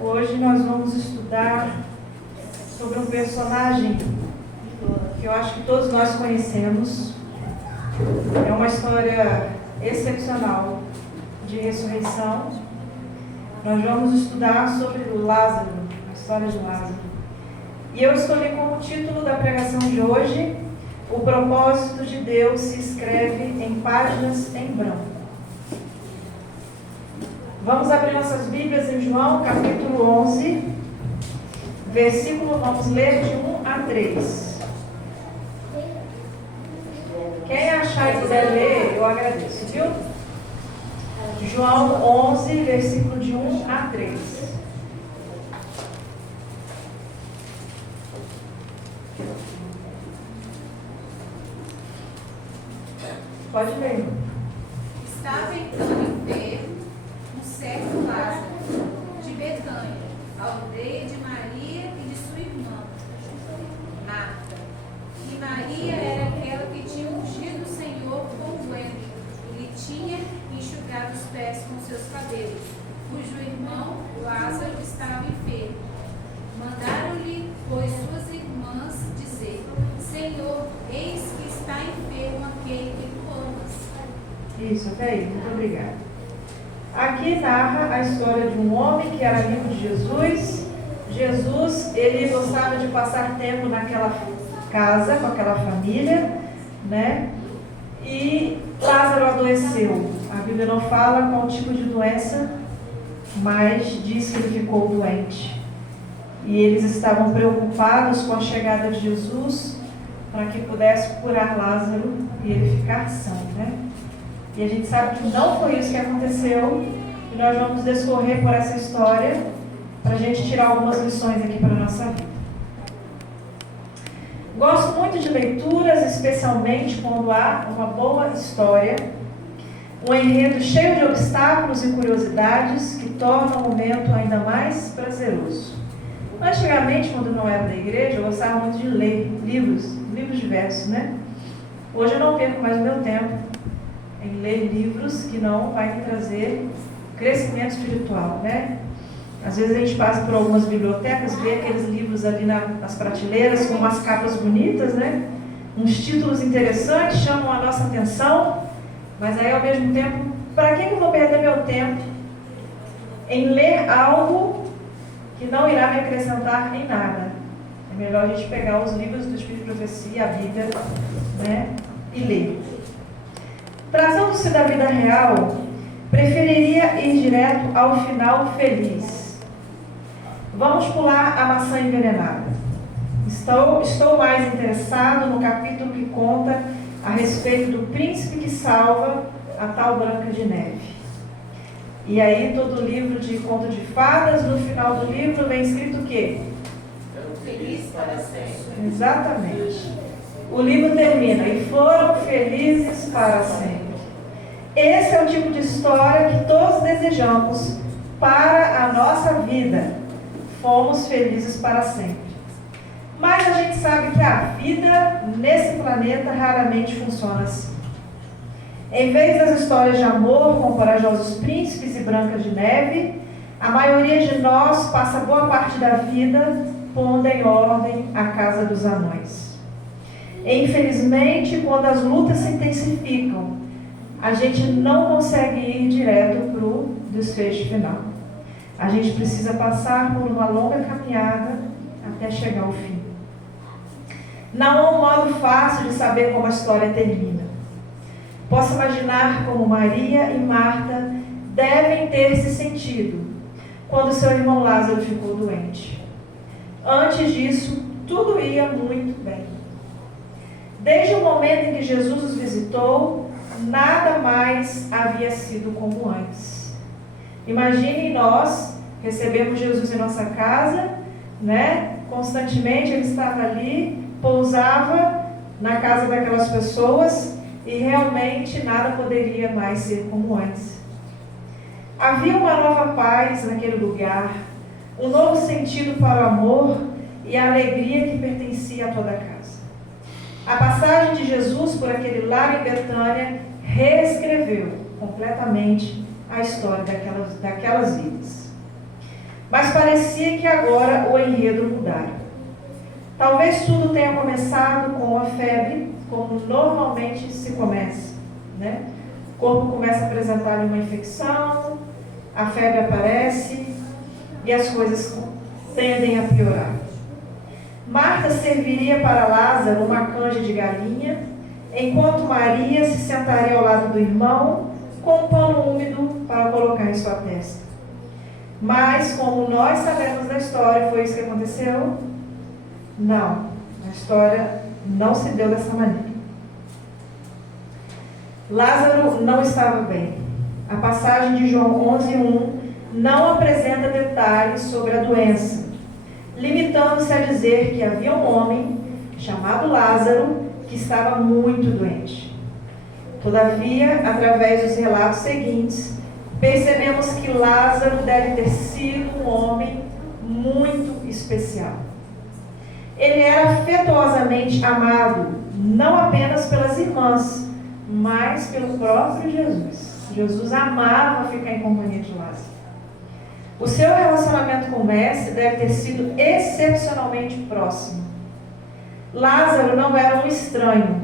Hoje nós vamos estudar sobre um personagem que eu acho que todos nós conhecemos. É uma história excepcional de ressurreição. Nós vamos estudar sobre Lázaro, a história de Lázaro. E eu escolhi como título da pregação de hoje: O propósito de Deus se escreve em páginas em branco. Vamos abrir nossas Bíblias em João, capítulo 11, versículo, vamos ler de 1 a 3. Quem achar e puder ler, eu agradeço, viu? João 11, versículo de 1 a 3. Pode ler. Estava então enfermo um certo Lázaro, de Betânia, aldeia de Maria e de sua irmã, Marta. E Maria era aquela que tinha ungido o Senhor com unguento, e lhe tinha enxugado os pés com seus cabelos, cujo irmão Lázaro estava enfermo. Mandaram-lhe, pois, suas irmãs dizer: Senhor, eis que está enfermo aquele que tu amas. Isso, até aí, muito obrigada. Aqui narra a história de um homem que era amigo de Jesus. Jesus, ele gostava de passar tempo naquela casa, com aquela família, né? E Lázaro adoeceu. A Bíblia não fala qual tipo de doença, mas diz que ele ficou doente. E eles estavam preocupados com a chegada de Jesus para que pudesse curar Lázaro e ele ficar são, né? E a gente sabe que não foi isso que aconteceu, e nós vamos discorrer por essa história para a gente tirar algumas lições aqui para a nossa vida. Gosto muito de leituras, especialmente quando há uma boa história, um enredo cheio de obstáculos e curiosidades que torna o momento ainda mais prazeroso. Antigamente, quando não era da igreja, eu gostava muito de ler livros diversos, né? Hoje eu não perco mais o meu tempo em ler livros que não vai me trazer crescimento espiritual, né? Às vezes a gente passa por algumas bibliotecas, vê aqueles livros ali nas prateleiras com umas capas bonitas, né? Uns títulos interessantes, chamam a nossa atenção, mas aí ao mesmo tempo, para que eu vou perder meu tempo em ler algo que não irá me acrescentar em nada? É melhor a gente pegar os livros do Espírito de Profecia, a Bíblia, né? E ler. Tratando-se da vida real, preferiria ir direto ao final feliz. Vamos pular a maçã envenenada. Estou mais interessado no capítulo que conta a respeito do príncipe que salva a tal Branca de Neve. E aí todo livro de conto de fadas, no final do livro vem escrito o quê? Feliz para sempre. Exatamente. O livro termina: e foram felizes para sempre. Esse é o tipo de história que todos desejamos para a nossa vida. Fomos felizes para sempre. Mas a gente sabe que a vida nesse planeta raramente funciona assim. Em vez das histórias de amor com corajosos príncipes e Brancas de Neve, a maioria de nós passa boa parte da vida pondo em ordem a casa dos anões. E, infelizmente, quando as lutas se intensificam, a gente não consegue ir direto para o desfecho final. A gente precisa passar por uma longa caminhada até chegar ao fim. Não há um modo fácil de saber como a história termina. Posso imaginar como Maria e Marta devem ter se sentido quando seu irmão Lázaro ficou doente. Antes disso, tudo ia muito bem. Desde o momento em que Jesus os visitou, nada mais havia sido como antes. Imaginem nós, recebemos Jesus em nossa casa, né? Constantemente ele estava ali, pousava na casa daquelas pessoas e realmente nada poderia mais ser como antes. Havia uma nova paz naquele lugar, um novo sentido para o amor e a alegria que pertencia a toda a casa. A passagem de Jesus por aquele lar em Betânia reescreveu completamente a história daquelas vidas. mas parecia que agora o enredo mudara. Talvez tudo tenha começado com uma febre, como normalmente se começa, né? O corpo começa a apresentar uma infecção, a febre aparece e as coisas tendem a piorar. Marta serviria para Lázaro uma canja de galinha, enquanto Maria se sentaria ao lado do irmão com um pano úmido para colocar em sua testa. Mas, como nós sabemos da história, foi isso que aconteceu? Não, a história não se deu dessa maneira. Lázaro não estava bem. A passagem de João 11:1 não apresenta detalhes sobre a doença, limitando-se a dizer que havia um homem chamado Lázaro que estava muito doente. Todavia, através dos relatos seguintes, percebemos que Lázaro deve ter sido um homem muito especial. Ele era afetuosamente amado, não apenas pelas irmãs, mas pelo próprio Jesus. Jesus amava ficar em companhia de Lázaro. O seu relacionamento com o Mestre deve ter sido excepcionalmente próximo. Lázaro não era um estranho,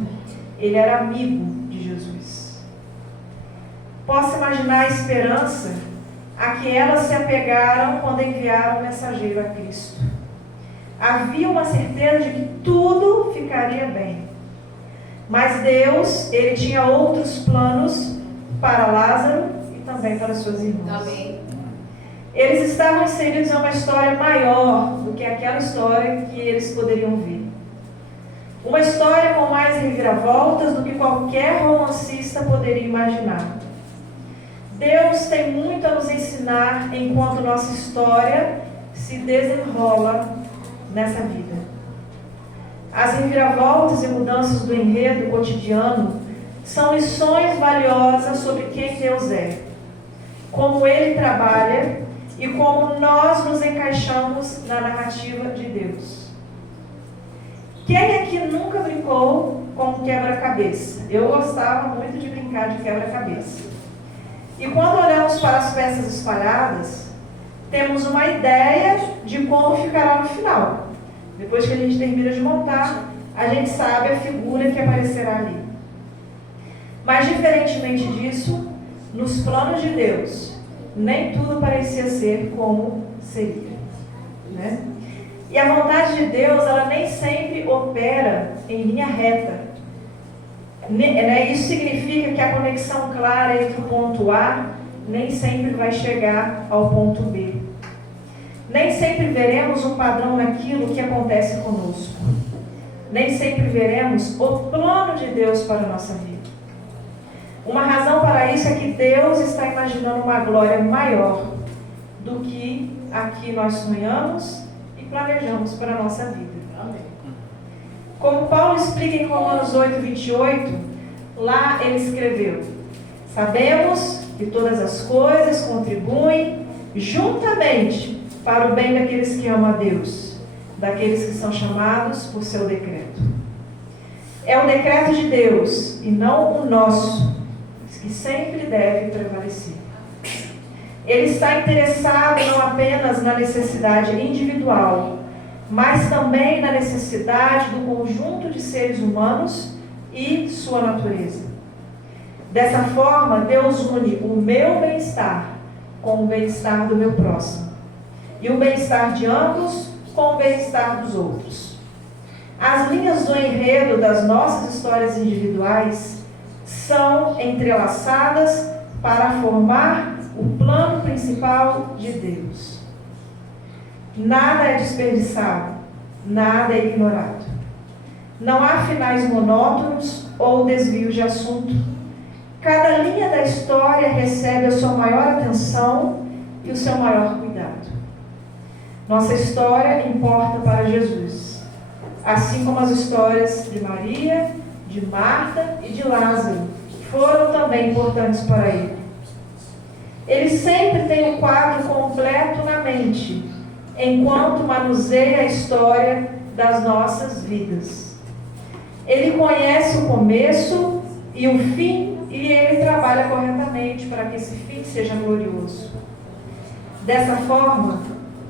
ele era amigo de Jesus. Posso imaginar a esperança a que elas se apegaram quando enviaram o mensageiro a Cristo. Havia uma certeza de que tudo ficaria bem. Mas Deus, Ele tinha outros planos para Lázaro e também para suas irmãs. Amém. Eles estavam inseridos em uma história maior do que aquela história que eles poderiam ver. Uma história com mais reviravoltas do que qualquer romancista poderia imaginar. Deus tem muito a nos ensinar enquanto nossa história se desenrola nessa vida. As reviravoltas e mudanças do enredo cotidiano são lições valiosas sobre quem Deus é, como Ele trabalha e como nós nos encaixamos na narrativa de Deus. Quem aqui nunca brincou com quebra-cabeça? Eu gostava muito de brincar de quebra-cabeça. E quando olhamos para as peças espalhadas, temos uma ideia de como ficará no final. Depois que a gente termina de montar, a gente sabe a figura que aparecerá ali. Mas, diferentemente disso, nos planos de Deus, nem tudo parecia ser como seria, né? E a vontade de Deus, ela nem sempre opera em linha reta. Isso significa que a conexão clara entre o ponto A nem sempre vai chegar ao ponto B. Nem sempre veremos um padrão naquilo que acontece conosco. Nem sempre veremos o plano de Deus para a nossa vida. Uma razão para isso é que Deus está imaginando uma glória maior do que a que nós sonhamos e planejamos para a nossa vida. Amém. Como Paulo explica em Romanos 8:28, lá ele escreveu: sabemos que todas as coisas contribuem juntamente para o bem daqueles que amam a Deus, daqueles que são chamados por seu decreto. É o decreto de Deus e não o nosso que sempre deve prevalecer. Ele está interessado não apenas na necessidade individual, mas também na necessidade do conjunto de seres humanos e sua natureza. Dessa forma, Deus une o meu bem-estar com o bem-estar do meu próximo, e o bem-estar de ambos com o bem-estar dos outros. As linhas do enredo das nossas histórias individuais são entrelaçadas para formar o plano principal de Deus. Nada é desperdiçado, nada é ignorado. Não há finais monótonos ou desvios de assunto. Cada linha da história recebe a sua maior atenção e o seu maior cuidado. Nossa história importa para Jesus, assim como as histórias de Maria, de Marta e de Lázaro foram também importantes para ele. Ele sempre tem o quadro completo na mente, enquanto manuseia a história das nossas vidas. Ele conhece o começo e o fim, e ele trabalha corretamente para que esse fim seja glorioso. Dessa forma,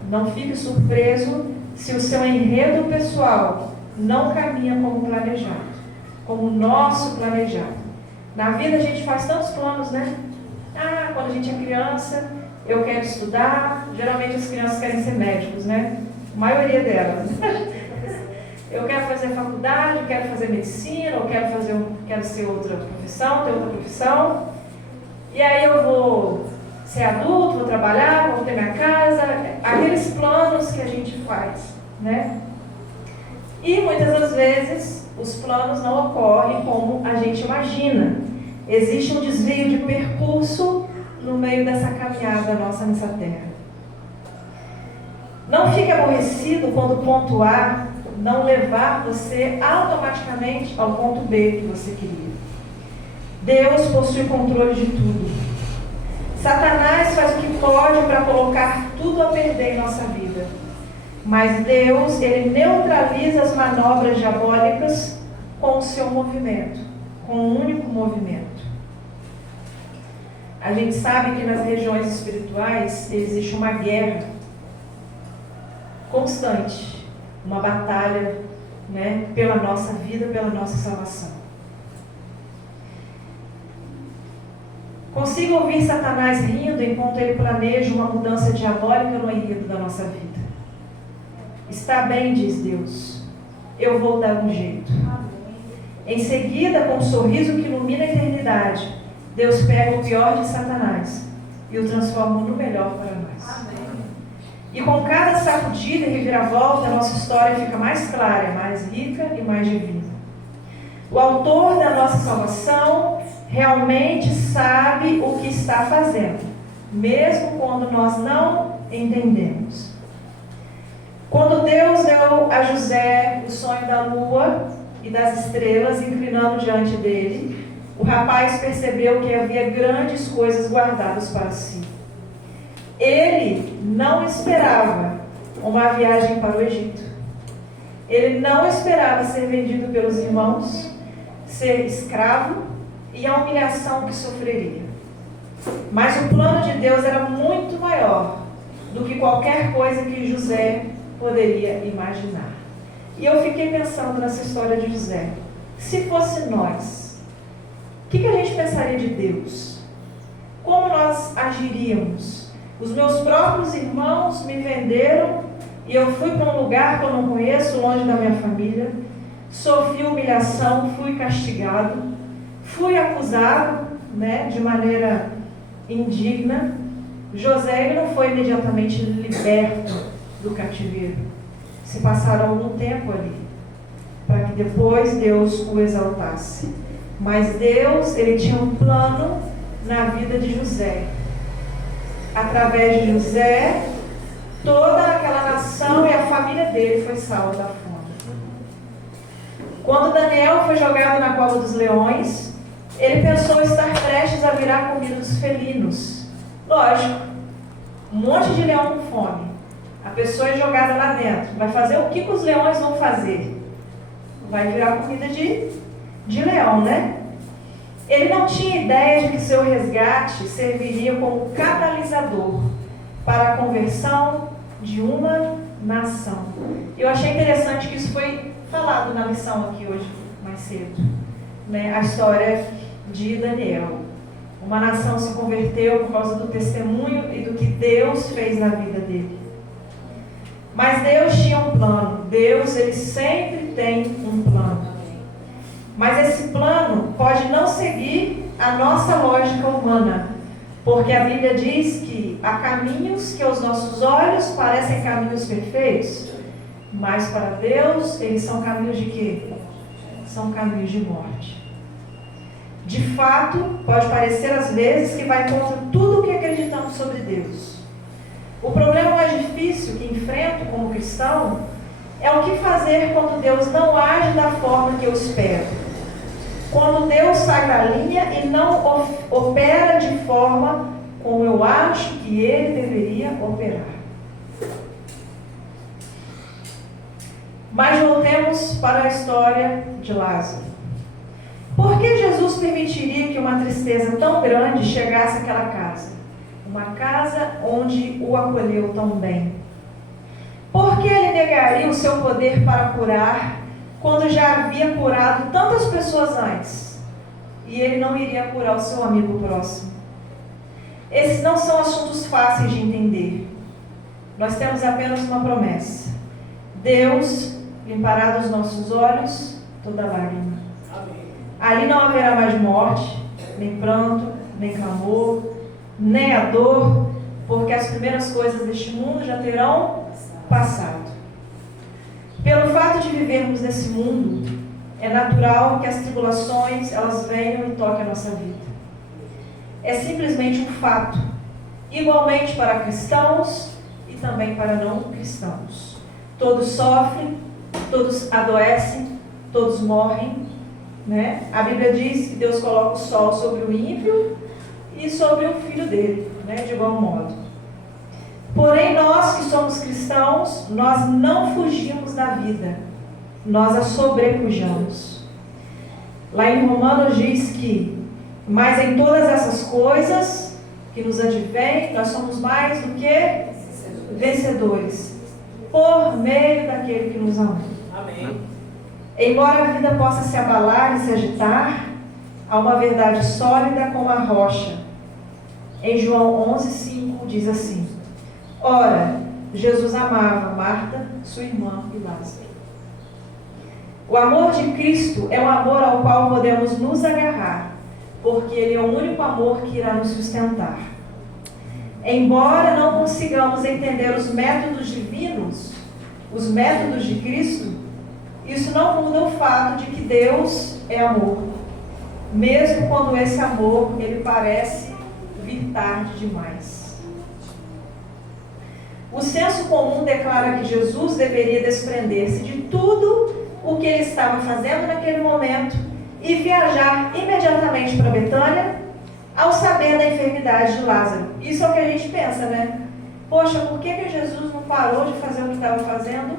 Não fique surpreso se o seu enredo pessoal não caminha como planejado, como o nosso planejado. Na vida a gente faz tantos planos, né? Quando a gente é criança, eu quero estudar. Geralmente as crianças querem ser médicos, né? A maioria delas. Eu quero fazer faculdade, quero fazer medicina, ou quero ser outra profissão, ter outra profissão. E aí eu vou ser adulto, vou trabalhar, vou ter minha casa. Aqueles planos que a gente faz, né? E muitas das vezes os planos não ocorrem como a gente imagina. Existe um desvio de percurso no meio dessa caminhada nossa nessa terra. Não fique aborrecido quando o ponto A não levar você automaticamente ao ponto B que você queria. Deus possui o controle de tudo. Satanás faz o que pode para colocar tudo a perder em nossa vida. Mas Deus, Ele neutraliza as manobras diabólicas com o seu movimento, com um único movimento. A gente sabe que nas regiões espirituais existe uma guerra constante, uma batalha, né, pela nossa vida, pela nossa salvação. Consigo ouvir Satanás rindo enquanto ele planeja uma mudança diabólica no enredo da nossa vida. Está bem, diz Deus, eu vou dar um jeito. Em seguida, com um sorriso que ilumina a eternidade, Deus pega o pior de Satanás e o transforma no melhor para nós. Amém. E com cada sacudida e reviravolta, a nossa história fica mais clara, mais rica e mais divina. O autor da nossa salvação realmente sabe o que está fazendo, mesmo quando nós não entendemos. Quando Deus deu a José o sonho da lua e das estrelas inclinando diante dele, o rapaz percebeu que havia grandes coisas guardadas para si. Ele não esperava uma viagem para o Egito. Ele não esperava ser vendido pelos irmãos, ser escravo e a humilhação que sofreria. Mas o plano de Deus era muito maior do que qualquer coisa que José poderia imaginar. E eu fiquei pensando nessa história de José. Se fosse nós, o que a gente pensaria de Deus? Como nós agiríamos? Os meus próprios irmãos me venderam e eu fui para um lugar que eu não conheço, longe da minha família. Sofri humilhação, fui castigado, fui acusado, né, de maneira indigna. José ele não foi imediatamente liberto do cativeiro. Se passaram algum tempo ali, para que depois Deus o exaltasse. Mas Deus, ele tinha um plano na vida de José. Através de José, toda aquela nação e a família dele foi salva da fome. Quando Daniel foi jogado na cova dos leões, ele pensou estar prestes a virar comida dos felinos. Lógico, um monte de leão com fome. A pessoa é jogada lá dentro. Vai fazer o que os leões vão fazer? Vai virar comida de leão, né? Ele não tinha ideia de que seu resgate serviria como catalisador para a conversão de uma nação. Eu achei interessante que isso foi falado na lição aqui hoje, mais cedo, né? A história de Daniel. Uma nação se converteu por causa do testemunho e do que Deus fez na vida dele. Mas Deus tinha um plano. Deus, ele sempre tem um plano. Mas esse plano pode não seguir a nossa lógica humana. Porque a Bíblia diz que há caminhos que aos nossos olhos parecem caminhos perfeitos. Mas para Deus, eles são caminhos de quê? São caminhos de morte. De fato, pode parecer às vezes que vai contra tudo o que acreditamos sobre Deus. O problema mais difícil que enfrento como cristão é o que fazer quando Deus não age da forma que eu espero. Quando Deus sai da linha e não opera de forma como eu acho que Ele deveria operar. Mas voltemos para a história de Lázaro. Por que Jesus permitiria que uma tristeza tão grande chegasse àquela casa? Uma casa onde o acolheu tão bem. Por que ele negaria o seu poder para curar, quando já havia curado tantas pessoas antes? E ele não iria curar o seu amigo próximo. Esses não são assuntos fáceis de entender. Nós temos apenas uma promessa: Deus limpará dos nossos olhos toda lágrima. Ali não haverá mais morte, nem pranto, nem clamor, nem a dor, porque as primeiras coisas deste mundo já terão passado. Pelo fato de vivermos nesse mundo, é natural que as tribulações elas venham e toquem a nossa vida. É simplesmente um fato, igualmente para cristãos e também para não cristãos. Todos sofrem, todos adoecem, todos morrem, né? A Bíblia diz que Deus coloca o sol sobre o ímpio e sobre o filho dele, né? De igual modo. Porém, nós que somos cristãos, nós não fugimos da vida, nós a sobrepujamos. Lá em Romanos diz que, mas em todas essas coisas que nos advêm, nós somos mais do que vencedores, por meio daquele que nos amou. Amém. Embora a vida possa se abalar e se agitar, há uma verdade sólida como a rocha. Em João 11:5 diz assim: ora, Jesus amava Marta, sua irmã e Lázaro. O amor de Cristo é um amor ao qual podemos nos agarrar, porque Ele é o único amor que irá nos sustentar. Embora não consigamos entender os métodos divinos, os métodos de Cristo, isso não muda o fato de que Deus é amor, mesmo quando esse amor ele parece vir tarde demais. O senso comum declara que Jesus deveria desprender-se de tudo o que ele estava fazendo naquele momento e viajar imediatamente para Betânia ao saber da enfermidade de Lázaro. Isso é o que a gente pensa, né? Poxa, por que Jesus não parou de fazer o que estava fazendo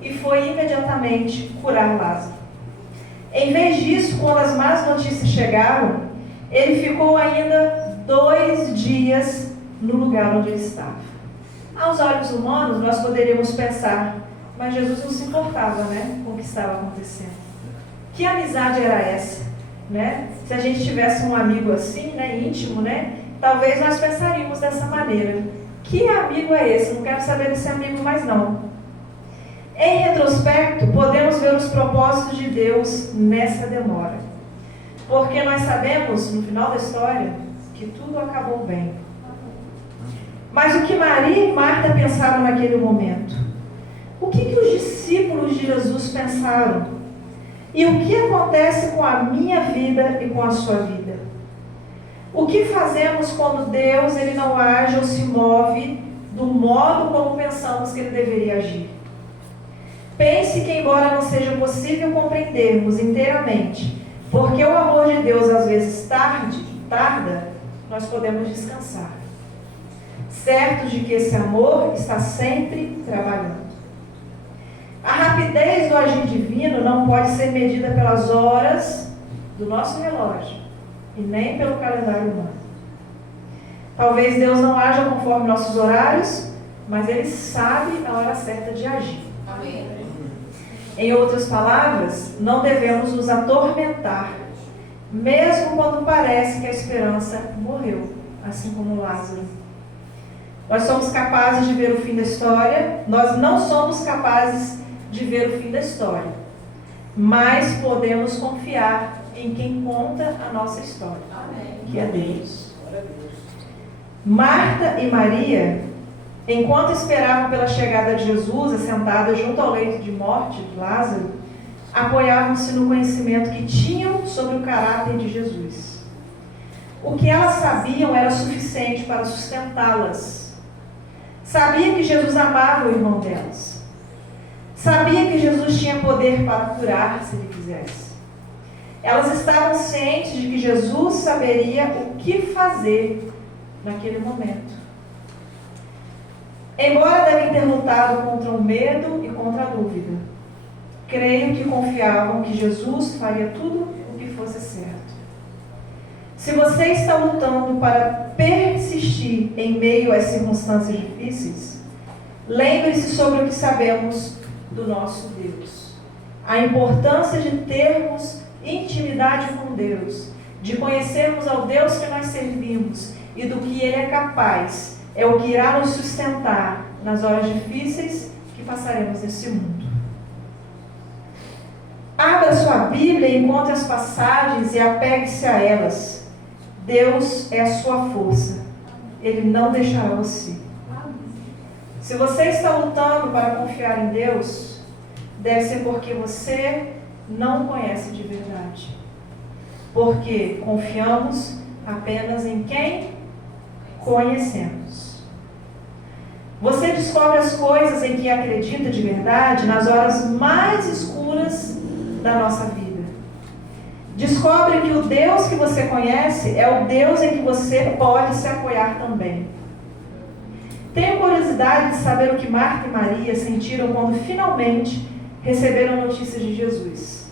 e foi imediatamente curar Lázaro? Em vez disso, quando as más notícias chegaram, ele ficou ainda 2 dias no lugar onde ele estava. Aos olhos humanos, nós poderíamos pensar, mas Jesus não se importava, né, com o que estava acontecendo. Que amizade era essa, né? Se a gente tivesse um amigo assim, né, íntimo, né, talvez nós pensaríamos dessa maneira: que amigo é esse? Não quero saber desse amigo mais não. Em retrospecto, podemos ver os propósitos de Deus nessa demora, porque nós sabemos, no final da história, que tudo acabou bem. Mas o que Maria e Marta pensaram naquele momento? O que os discípulos de Jesus pensaram? E o que acontece com a minha vida e com a sua vida? O que fazemos quando Deus ele não age ou se move do modo como pensamos que ele deveria agir? Pense que, embora não seja possível compreendermos inteiramente, porque o amor de Deus às vezes tarda, nós podemos descansar, certos de que esse amor está sempre trabalhando. A rapidez do agir divino não pode ser medida pelas horas do nosso relógio e nem pelo calendário humano. Talvez Deus não haja conforme nossos horários, mas Ele sabe a hora certa de agir. Amém. Em outras palavras, não devemos nos atormentar, mesmo quando parece que a esperança morreu, assim como Lázaro. Nós somos capazes de ver o fim da história, nós não somos capazes de ver o fim da história, mas podemos confiar em quem conta a nossa história, que é Deus. Marta e Maria, enquanto esperavam pela chegada de Jesus, assentadas junto ao leito de morte de Lázaro, apoiavam-se no conhecimento que tinham sobre o caráter de Jesus. O que elas sabiam era suficiente para sustentá-las. Sabia que Jesus amava o irmão delas. Sabia que Jesus tinha poder para curar se ele quisesse. Elas estavam cientes de que Jesus saberia o que fazer naquele momento. Embora devem ter lutado contra o medo e contra a dúvida, creio que confiavam que Jesus faria tudo o que fosse certo. Se você está lutando para persistir em meio às circunstâncias difíceis, lembre-se sobre o que sabemos do nosso Deus. A importância de termos intimidade com Deus, de conhecermos ao Deus que nós servimos e do que Ele é capaz, é o que irá nos sustentar nas horas difíceis que passaremos nesse mundo. Abra sua Bíblia e encontre as passagens e apegue-se a elas. Deus é a sua força. Ele não deixará você. Se você está lutando para confiar em Deus, deve ser porque você não conhece de verdade. Porque confiamos apenas em quem conhecemos. Você descobre as coisas em que acredita de verdade nas horas mais escuras da nossa vida. Descobre que o Deus que você conhece é o Deus em que você pode se apoiar também. Tenho curiosidade de saber o que Marta e Maria sentiram quando finalmente receberam notícias de Jesus.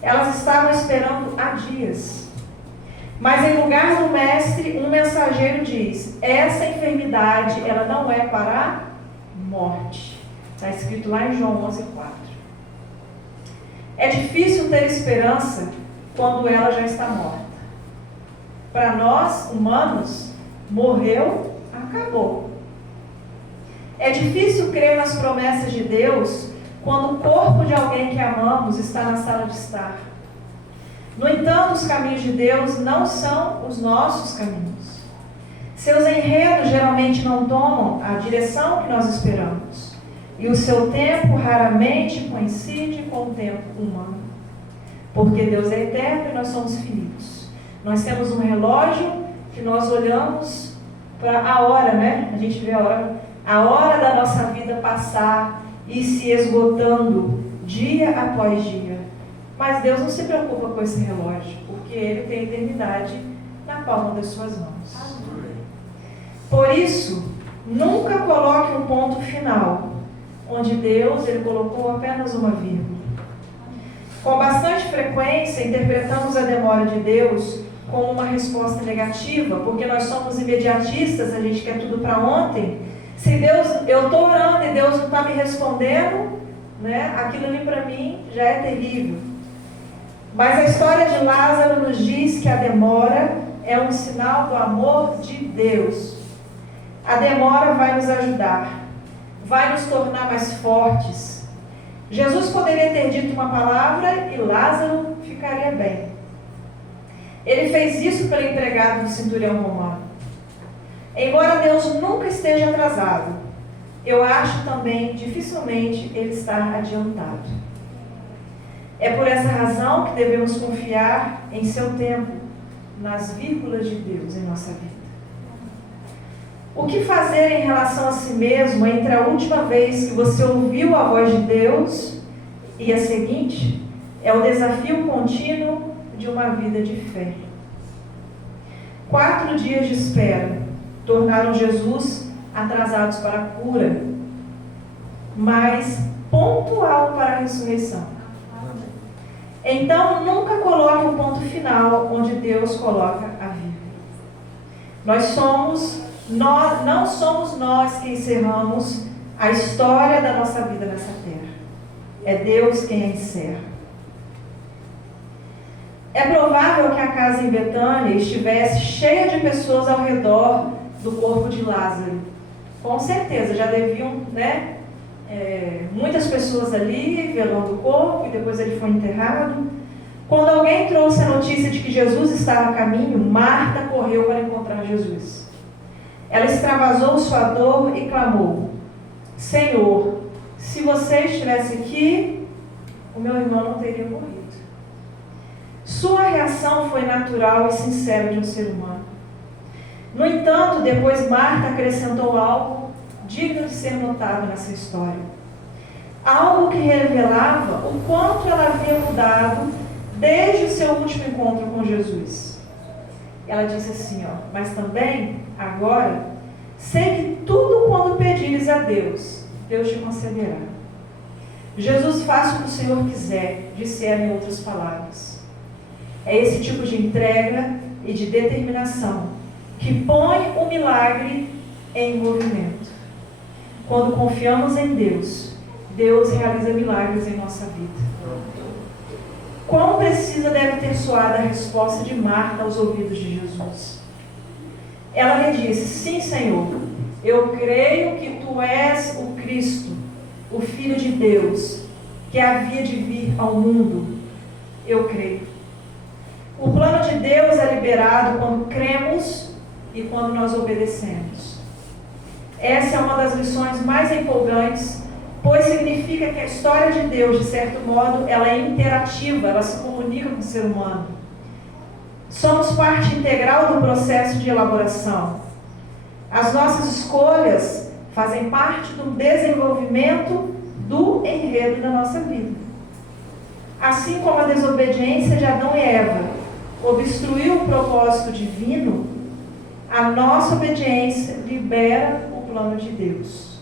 Elas estavam esperando há dias. Mas em lugar do mestre, um mensageiro diz: essa enfermidade, ela não é para a morte. Está escrito lá em João 11:4. É difícil ter esperança quando ela já está morta. Para nós, humanos, morreu, acabou. É difícil crer nas promessas de Deus quando o corpo de alguém que amamos está na sala de estar. No entanto, os caminhos de Deus não são os nossos caminhos. Seus enredos geralmente não tomam a direção que nós esperamos. E o seu tempo raramente coincide com o tempo humano. Porque Deus é eterno e nós somos finitos. Nós temos um relógio que nós olhamos para a hora, né? A gente vê a hora da nossa vida passar e se esgotando dia após dia. Mas Deus não se preocupa com esse relógio, porque Ele tem a eternidade na palma das suas mãos. Por isso, nunca coloque um ponto final, onde Deus Ele colocou apenas uma vírgula. Com bastante frequência, interpretamos a demora de Deus como uma resposta negativa, porque nós somos imediatistas, a gente quer tudo para ontem. Se Deus, eu estou orando e Deus não está me respondendo, né, aquilo ali para mim já é terrível. Mas a história de Lázaro nos diz que a demora é um sinal do amor de Deus. A demora vai nos ajudar, vai nos tornar mais fortes. Jesus poderia ter dito uma palavra e Lázaro ficaria bem. Ele fez isso pelo empregado do centurião romano. Embora Deus nunca esteja atrasado, eu acho também dificilmente Ele está adiantado. É por essa razão que devemos confiar em seu tempo, nas vírgulas de Deus em nossa vida. O que fazer em relação a si mesmo entre a última vez que você ouviu a voz de Deus e a seguinte? É o desafio contínuo de uma vida de fé. 4 dias de espera tornaram Jesus atrasados para a cura, mas pontual para a ressurreição. Então, nunca coloque um ponto final onde Deus coloca a vírgula. Não somos nós que encerramos a história da nossa vida nessa terra. É Deus quem a encerra. É provável que a casa em Betânia estivesse cheia de pessoas ao redor do corpo de Lázaro. Com certeza, já deviam, muitas pessoas ali velando o corpo e depois ele foi enterrado. Quando alguém trouxe a notícia de que Jesus estava a caminho, Marta correu para encontrar Jesus. Ela extravasou sua dor e clamou: Senhor, se você estivesse aqui, o meu irmão não teria morrido. Sua reação foi natural e sincera de um ser humano. No entanto, depois Marta acrescentou algo digno de ser notado nessa história. Algo que revelava o quanto ela havia mudado desde o seu último encontro com Jesus. Ela disse assim, mas também, agora, sei que tudo quando pedires a Deus, Deus te concederá. Jesus faz o que o Senhor quiser, disse ela em outras palavras. É esse tipo de entrega e de determinação que põe o milagre em movimento. quando confiamos em Deus, Deus realiza milagres em nossa vida. Quão precisa deve ter soado a resposta de Marta aos ouvidos de Jesus? Ela lhe disse: sim, Senhor, eu creio que tu és o Cristo, o Filho de Deus, que havia de vir ao mundo. Eu creio. O plano de Deus é liberado quando cremos e quando nós obedecemos. Essa é uma das lições mais empolgantes, pois significa que a história de Deus, de certo modo, ela é interativa, ela se comunica com o ser humano. Somos parte integral do processo de elaboração. As nossas escolhas fazem parte do desenvolvimento do enredo da nossa vida. Assim como a desobediência de Adão e Eva obstruiu o propósito divino, a nossa obediência libera o plano de Deus.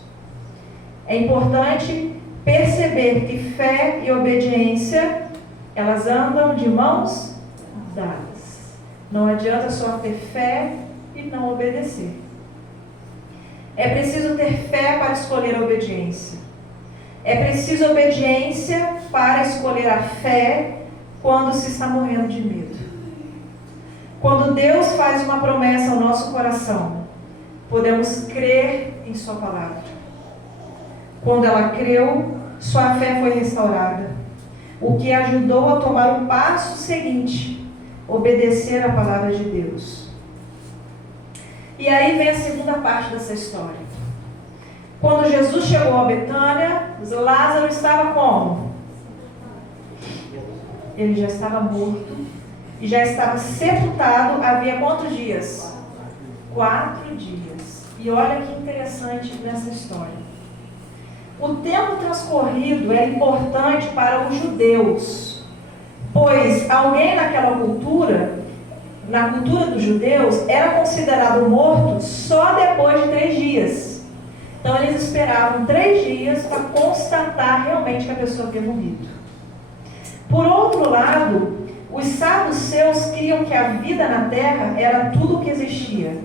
É importante perceber que fé e obediência, elas andam de mãos dadas. Não adianta só ter fé e não obedecer. É preciso ter fé para escolher a obediência. É preciso obediência para escolher a fé quando se está morrendo de medo. Quando Deus faz uma promessa ao nosso coração, podemos crer em sua palavra. Quando ela creu, sua fé foi restaurada, o que ajudou a tomar o passo seguinte, obedecer a palavra de Deus. E aí vem a segunda parte dessa história. Quando Jesus chegou a Betânia, Lázaro estava como? Ele já estava morto e já estava sepultado havia quantos dias? 4 dias. E olha que interessante nessa história. O tempo transcorrido é importante para os judeus, pois alguém naquela cultura, na cultura dos judeus, era considerado morto só depois de 3 dias. Então eles esperavam 3 dias para constatar realmente que a pessoa havia morrido. Por outro lado, os saduceus criam que a vida na terra era tudo o que existia.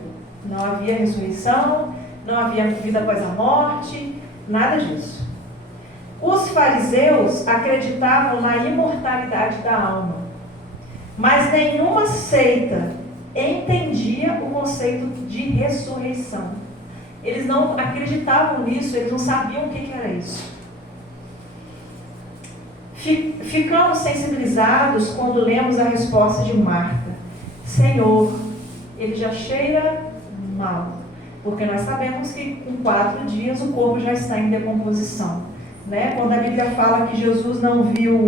Não havia ressurreição, não havia vida após a morte, nada disso. Os fariseus acreditavam na imortalidade da alma, mas nenhuma seita entendia o conceito de ressurreição. Eles não acreditavam nisso, eles não sabiam o que era isso. Ficamos sensibilizados quando lemos a resposta de Marta: Senhor, ele já cheira mal, porque nós sabemos que com 4 dias o corpo já está em decomposição, né? Quando a Bíblia fala que Jesus não viu,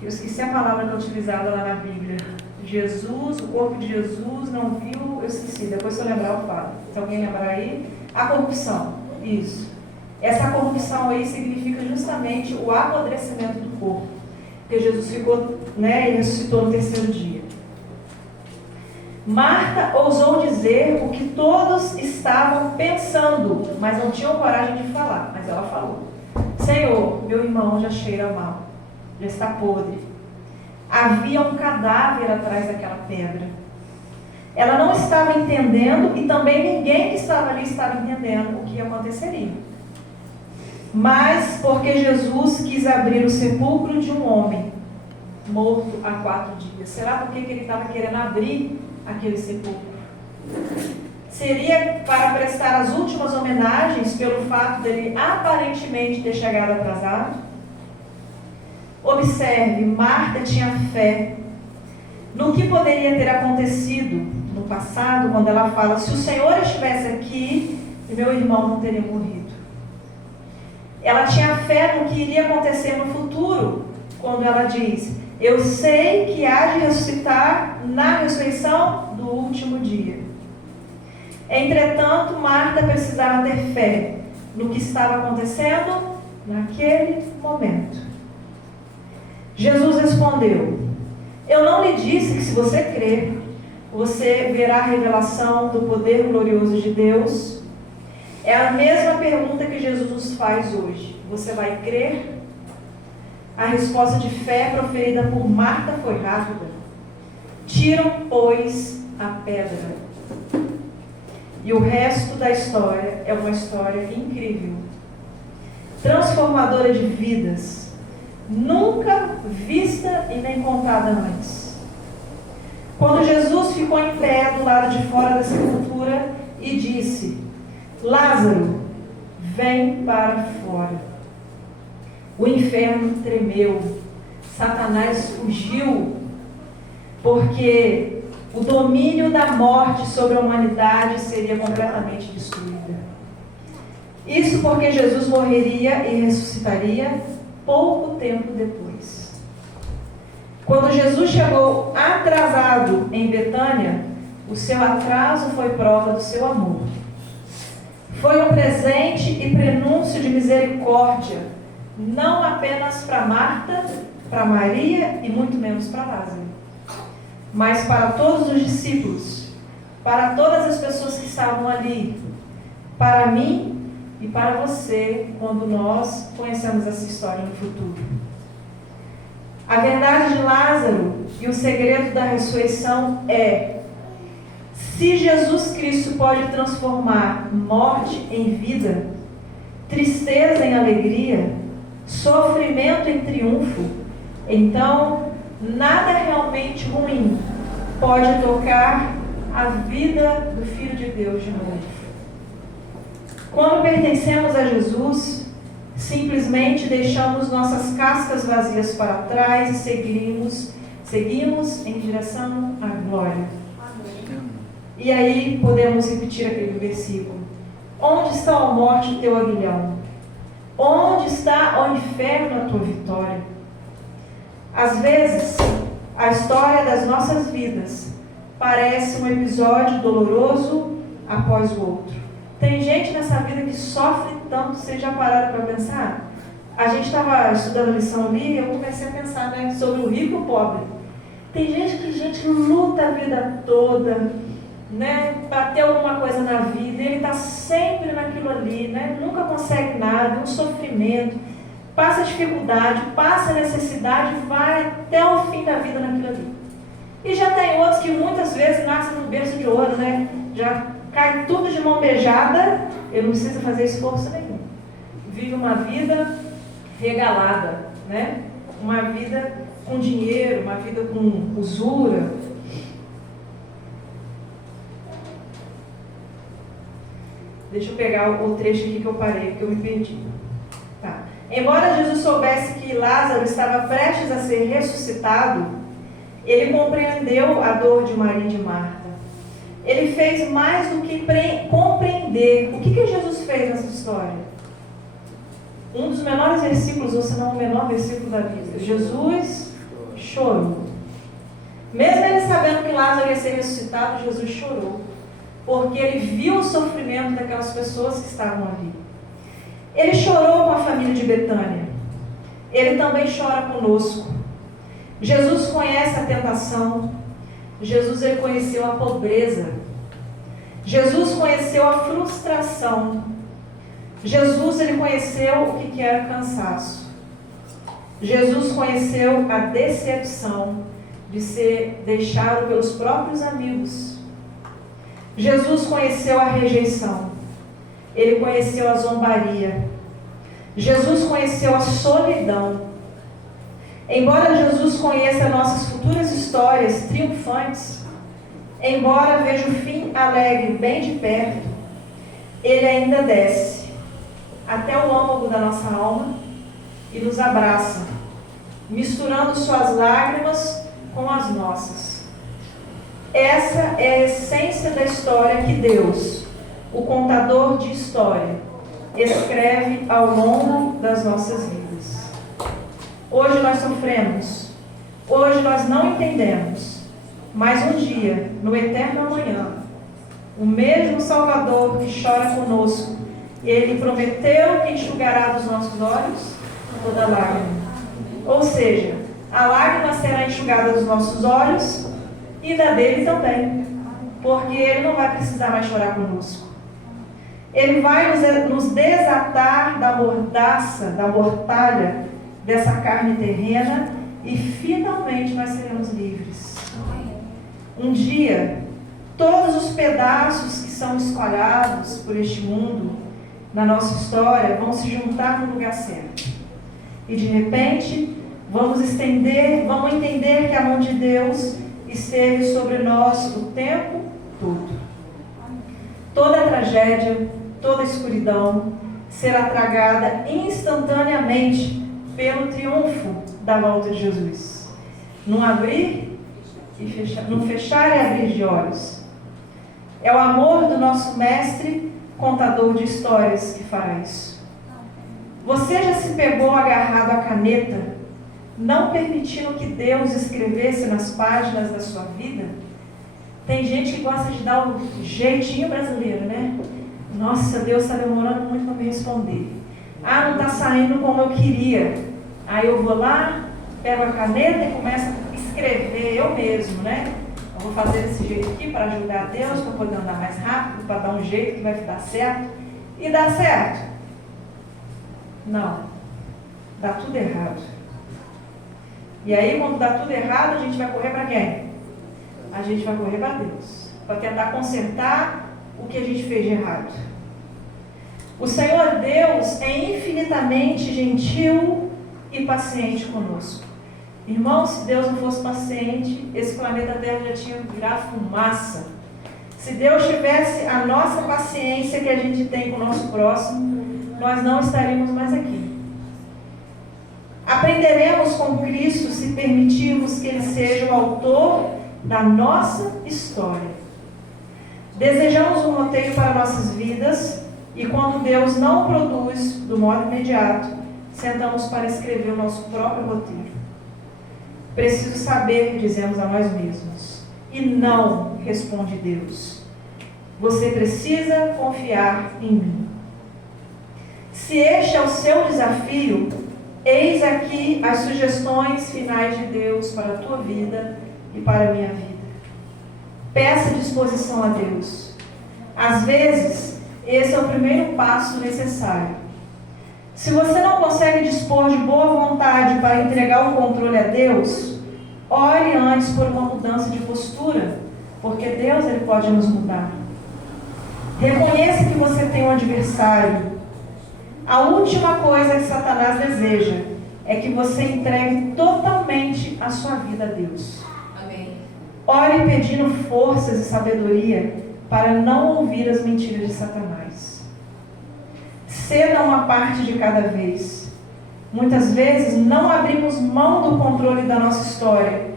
eu esqueci a palavra que é utilizada lá na Bíblia, Jesus, o corpo de Jesus não viu, eu esqueci, depois se eu lembrar eu falo, se alguém lembrar aí, a corrupção, isso. Essa corrupção aí significa justamente o apodrecimento do corpo, porque Jesus ficou, né, e ressuscitou no 3º dia. Marta ousou dizer o que todos estavam pensando, mas não tinham coragem de falar. Mas ela falou: Senhor, meu irmão já cheira mal, já está podre. Havia um cadáver atrás daquela pedra. Ela não estava entendendo, e também ninguém que estava ali estava entendendo o que aconteceria. Mas porque Jesus quis abrir o sepulcro de um homem morto há 4 dias. Será porque ele estava querendo abrir aquele sepulcro? Seria para prestar as últimas homenagens pelo fato dele aparentemente ter chegado atrasado? Observe, Marta tinha fé no que poderia ter acontecido no passado, quando ela fala: se o Senhor estivesse aqui, meu irmão não teria morrido. Ela tinha fé no que iria acontecer no futuro, quando ela diz: eu sei que há de ressuscitar na ressurreição do último dia. Entretanto, Marta precisava ter fé no que estava acontecendo naquele momento. Jesus respondeu: eu não lhe disse que se você crer, você verá a revelação do poder glorioso de Deus? É a mesma pergunta que Jesus nos faz hoje. Você vai crer? A resposta de fé proferida por Marta foi rápida. Tiram, pois, a pedra. E o resto da história é uma história incrível, transformadora de vidas, nunca vista e nem contada antes. Quando Jesus ficou em pé do lado de fora da sepultura e disse: Lázaro, vem para fora. O inferno tremeu, Satanás fugiu, porque o domínio da morte sobre a humanidade seria completamente destruída. Isso porque Jesus morreria e ressuscitaria pouco tempo depois. Quando Jesus chegou atrasado em Betânia, o seu atraso foi prova do seu amor. Foi um presente e prenúncio de misericórdia, não apenas para Marta, para Maria e muito menos para Lázaro, mas para todos os discípulos, para todas as pessoas que estavam ali, para mim e para você, quando nós conhecemos essa história no futuro. A verdade de Lázaro e o segredo da ressurreição é: se Jesus Cristo pode transformar morte em vida, tristeza em alegria, sofrimento em triunfo, então nada realmente ruim pode tocar a vida do Filho de Deus de novo. Quando pertencemos a Jesus, simplesmente deixamos nossas cascas vazias para trás e seguimos em direção à glória. E aí podemos repetir aquele versículo: onde está a morte o teu aguilhão? Onde está o inferno a tua vitória? Às vezes, a história das nossas vidas parece um episódio doloroso após o outro. Tem gente nessa vida que sofre tanto. Vocês já pararam para pensar? A gente estava estudando a lição ali e eu comecei a pensar, sobre o rico e o pobre. Tem gente que luta a vida toda, para ter alguma coisa na vida, ele está sempre naquilo ali, nunca consegue nada, um sofrimento, passa dificuldade, passa necessidade, vai até o fim da vida naquilo ali. E já tem outros que muitas vezes nascem no berço de ouro, já cai tudo de mão beijada, ele não precisa fazer esforço nenhum. Vive uma vida regalada, uma vida com dinheiro, uma vida com usura. Deixa eu pegar o trecho aqui que eu parei, porque eu me perdi. Tá. Embora Jesus soubesse que Lázaro estava prestes a ser ressuscitado, ele compreendeu a dor de Maria e de Marta. Ele fez mais do que compreender. O que Jesus fez nessa história? Um dos menores versículos, ou se não o menor versículo da Bíblia. Jesus chorou. Mesmo ele sabendo que Lázaro ia ser ressuscitado, Jesus chorou, porque ele viu o sofrimento daquelas pessoas que estavam ali. Ele chorou com a família de Betânia. Ele também chora conosco. Jesus conhece a tentação. Jesus, ele conheceu a pobreza. Jesus conheceu a frustração. Jesus, ele conheceu o que era cansaço. Jesus conheceu a decepção de ser deixado pelos próprios amigos. Jesus conheceu a rejeição. Ele conheceu a zombaria. Jesus conheceu a solidão. Embora Jesus conheça nossas futuras histórias triunfantes, embora veja o fim alegre bem de perto, ele ainda desce até o âmago da nossa alma e nos abraça, misturando suas lágrimas com as nossas. Essa é a essência da história que Deus, o contador de história, escreve ao longo das nossas vidas. Hoje nós sofremos, hoje nós não entendemos, mas um dia, no eterno amanhã, o mesmo Salvador que chora conosco, ele prometeu que enxugará dos nossos olhos toda lágrima. Ou seja, a lágrima será enxugada dos nossos olhos e da dele também, porque ele não vai precisar mais chorar conosco. Ele vai nos desatar da mordaça, da mortalha dessa carne terrena e finalmente nós seremos livres. Um dia, todos os pedaços que são espalhados por este mundo, na nossa história, vão se juntar no lugar certo. E de repente, vamos entender que a mão de Deus esteve sobre nós o tempo todo. Toda tragédia, toda escuridão será tragada instantaneamente pelo triunfo da volta de Jesus. Num abrir e fechar, num fechar e abrir de olhos. É o amor do nosso mestre, contador de histórias, que fará isso. Você já se pegou agarrado à caneta, não permitindo que Deus escrevesse nas páginas da sua vida? Tem gente que gosta de dar o jeitinho brasileiro, né? Nossa, Deus está demorando muito para me responder. Ah, não está saindo como eu queria. Aí eu vou lá, pego a caneta e começo a escrever eu mesmo, né? Eu vou fazer desse jeito aqui para ajudar Deus, para poder andar mais rápido, para dar um jeito que vai dar certo. E dá certo? Não. Dá tudo errado. E aí, quando dá tudo errado, a gente vai correr para quem? A gente vai correr para Deus, para tentar consertar o que a gente fez de errado. O Senhor Deus é infinitamente gentil e paciente conosco. Irmãos, se Deus não fosse paciente, esse planeta Terra já tinha virado fumaça. Se Deus tivesse a nossa paciência que a gente tem com o nosso próximo, nós não estaríamos mais aqui. Aprenderemos com Cristo se permitirmos que Ele seja o autor da nossa história. Desejamos um roteiro para nossas vidas e quando Deus não produz do modo imediato, sentamos para escrever o nosso próprio roteiro. Preciso saber, dizemos a nós mesmos. E não, responde Deus. Você precisa confiar em mim. Se este é o seu desafio, eis aqui as sugestões finais de Deus para a tua vida e para a minha vida. Peça disposição a Deus. Às vezes, esse é o primeiro passo necessário. Se você não consegue dispor de boa vontade para entregar o controle a Deus, ore antes por uma mudança de postura, porque Deus Ele pode nos mudar. Reconheça que você tem um adversário. A última coisa que Satanás deseja é que você entregue totalmente a sua vida a Deus. Amém. Ore pedindo forças e sabedoria para não ouvir as mentiras de Satanás. Ceda uma parte de cada vez. Muitas vezes não abrimos mão do controle da nossa história,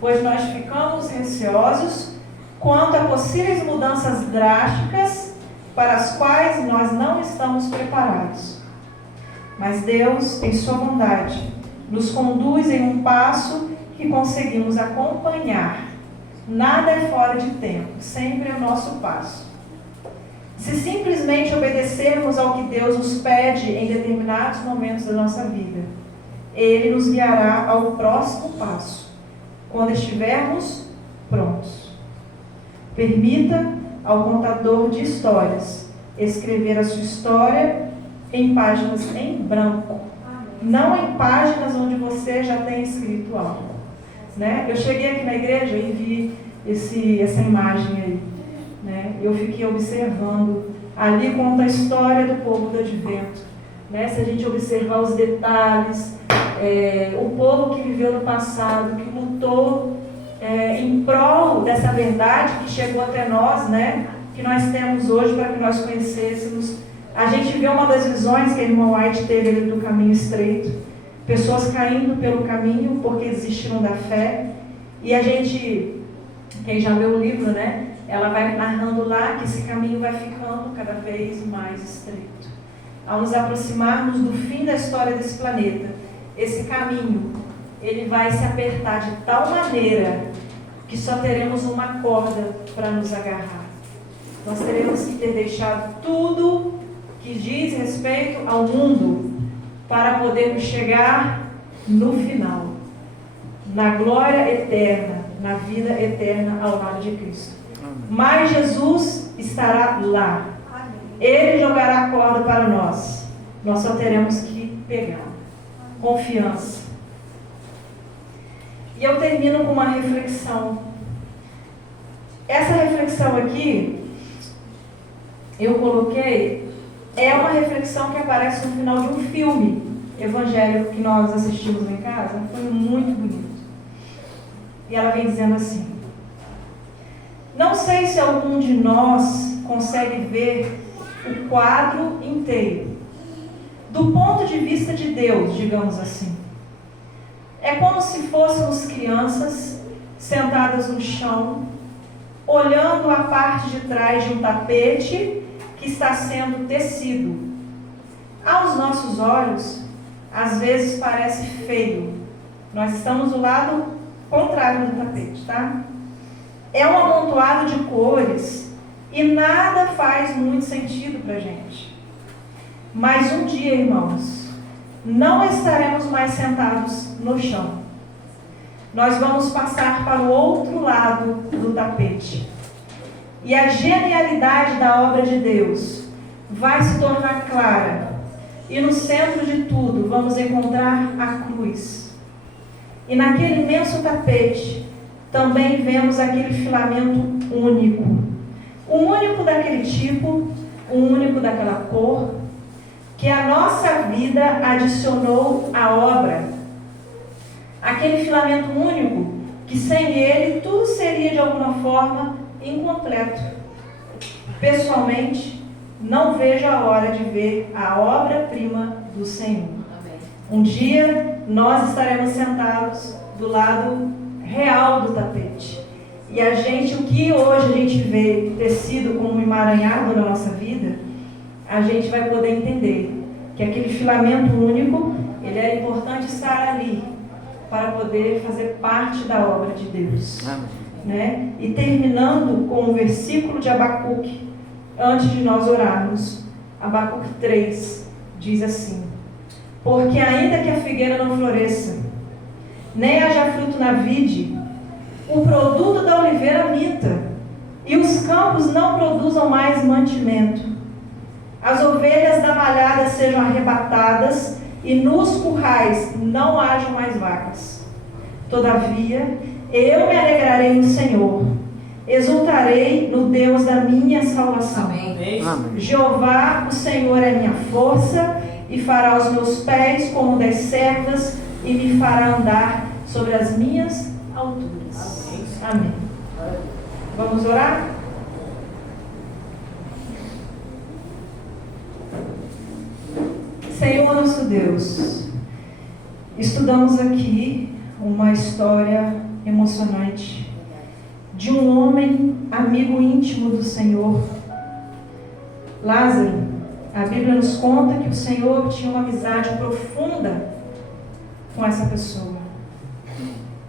pois nós ficamos receosos quanto a possíveis mudanças drásticas para as quais nós não estamos preparados. Mas Deus, em sua bondade, nos conduz em um passo que conseguimos acompanhar. Nada é fora de tempo, sempre é o nosso passo. Se simplesmente obedecermos ao que Deus nos pede em determinados momentos da nossa vida, Ele nos guiará ao próximo passo, quando estivermos prontos. Permita ao contador de histórias escrever a sua história em páginas em branco, não em páginas onde você já tem escrito algo. Né? Eu cheguei aqui na igreja e vi essa imagem aí. Né? Eu fiquei observando. Ali conta a história do povo do Advento. Né? Se a gente observar os detalhes, o povo que viveu no passado, que lutou em prol dessa verdade que chegou até nós, né? Que nós temos hoje para que nós conhecêssemos. A gente vê uma das visões que a irmã White teve ali do caminho estreito. Pessoas caindo pelo caminho porque desistiram da fé. E a gente, quem já leu o livro, né? Ela vai narrando lá que esse caminho vai ficando cada vez mais estreito. Ao nos aproximarmos do fim da história desse planeta, esse caminho, ele vai se apertar de tal maneira que só teremos uma corda para nos agarrar. Nós teremos que ter deixado tudo que diz respeito ao mundo para podermos chegar no final, na glória eterna, na vida eterna ao lado de Cristo. Mas Jesus estará lá. Ele jogará a corda para nós. Nós só teremos que pegar. Confiança. E eu termino com uma reflexão. Essa reflexão aqui, eu coloquei é uma reflexão que aparece no final de um filme evangélico que nós assistimos em casa. Foi muito bonito. E ela vem dizendo assim: não sei se algum de nós consegue ver o quadro inteiro, do ponto de vista de Deus, digamos assim. É como se fôssemos crianças sentadas no chão, olhando a parte de trás de um tapete que está sendo tecido. Aos nossos olhos, às vezes parece feio. Nós estamos do lado contrário do tapete, tá? É um amontoado de cores e nada faz muito sentido para a gente. Mas um dia, irmãos, não estaremos mais sentados no chão. Nós vamos passar para o outro lado do tapete. E a genialidade da obra de Deus vai se tornar clara. E no centro de tudo vamos encontrar a cruz. E naquele imenso tapete também vemos aquele filamento único. O único daquele tipo, o único daquela cor, que a nossa vida adicionou à obra. Aquele filamento único, que sem ele tudo seria de alguma forma incompleto. Pessoalmente, não vejo a hora de ver a obra-prima do Senhor. Amém. Um dia, nós estaremos sentados do lado real do tapete. E o que hoje a gente vê tecido como emaranhado na nossa vida, a gente vai poder entender que aquele filamento único, ele é importante estar ali para poder fazer parte da obra de Deus. Né? E terminando com o versículo de Abacuque, antes de nós orarmos, Abacuque 3 diz assim: porque ainda que a figueira não floresça, nem haja fruto na vide, o produto da oliveira minta, e os campos não produzam mais mantimento, as ovelhas da malhada sejam arrebatadas, e nos currais não hajam mais vacas. Todavia, eu me alegrarei no Senhor, exultarei no Deus da minha salvação. Amém. Jeová, o Senhor, é minha força, e fará os meus pés como das servas, e me fará andar sobre as minhas alturas. Amém. Vamos orar? Senhor nosso Deus, estudamos aqui uma história emocionante de um homem amigo íntimo do Senhor, Lázaro. A Bíblia nos conta que o Senhor tinha uma amizade profunda com essa pessoa.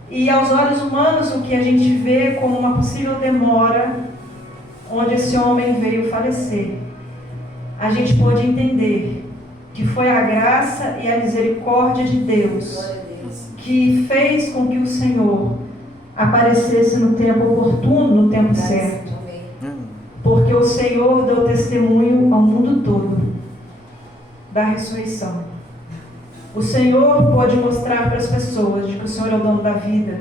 E aos olhos humanos, o que a gente vê como uma possível demora, onde esse homem veio falecer, a gente pôde entender que foi a graça e a misericórdia de Deus que fez com que o Senhor aparecesse no tempo oportuno, no tempo certo. Porque o Senhor deu testemunho ao mundo todo da ressurreição. O Senhor pode mostrar para as pessoas de que o Senhor é o dono da vida.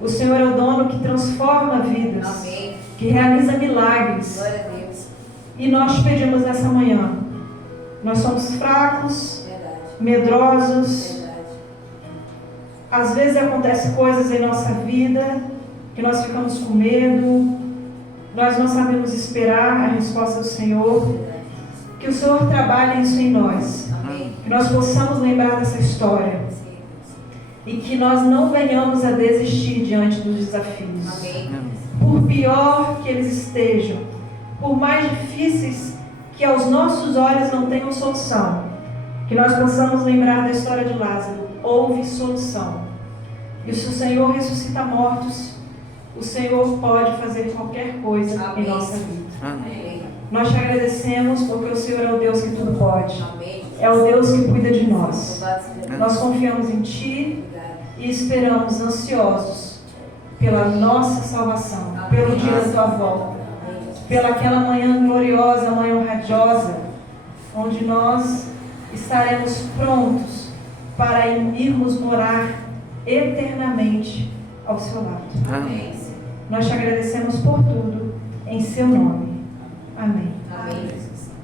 O Senhor é o dono que transforma vidas, que realiza milagres. E nós te pedimos nessa manhã. Nós somos fracos, medrosos. Às vezes acontecem coisas em nossa vida que nós ficamos com medo. Nós não sabemos esperar a resposta do Senhor. Que o Senhor trabalhe isso em nós. Que nós possamos lembrar dessa história. E que nós não venhamos a desistir diante dos desafios. Por pior que eles estejam, por mais difíceis que aos nossos olhos não tenham solução, que nós possamos lembrar da história de Lázaro. Houve solução. E se o Senhor ressuscita mortos, o Senhor pode fazer qualquer coisa em nossa vida. Amém. Nós te agradecemos porque o Senhor é o Deus que tudo pode. Amém. É o Deus que cuida de nós. Nós confiamos em Ti e esperamos ansiosos pela nossa salvação, pelo dia da Tua volta, pela aquela manhã gloriosa, manhã radiosa, onde nós estaremos prontos para irmos morar eternamente ao Seu lado. Amém. Nós te agradecemos por tudo, em Seu nome. Amém.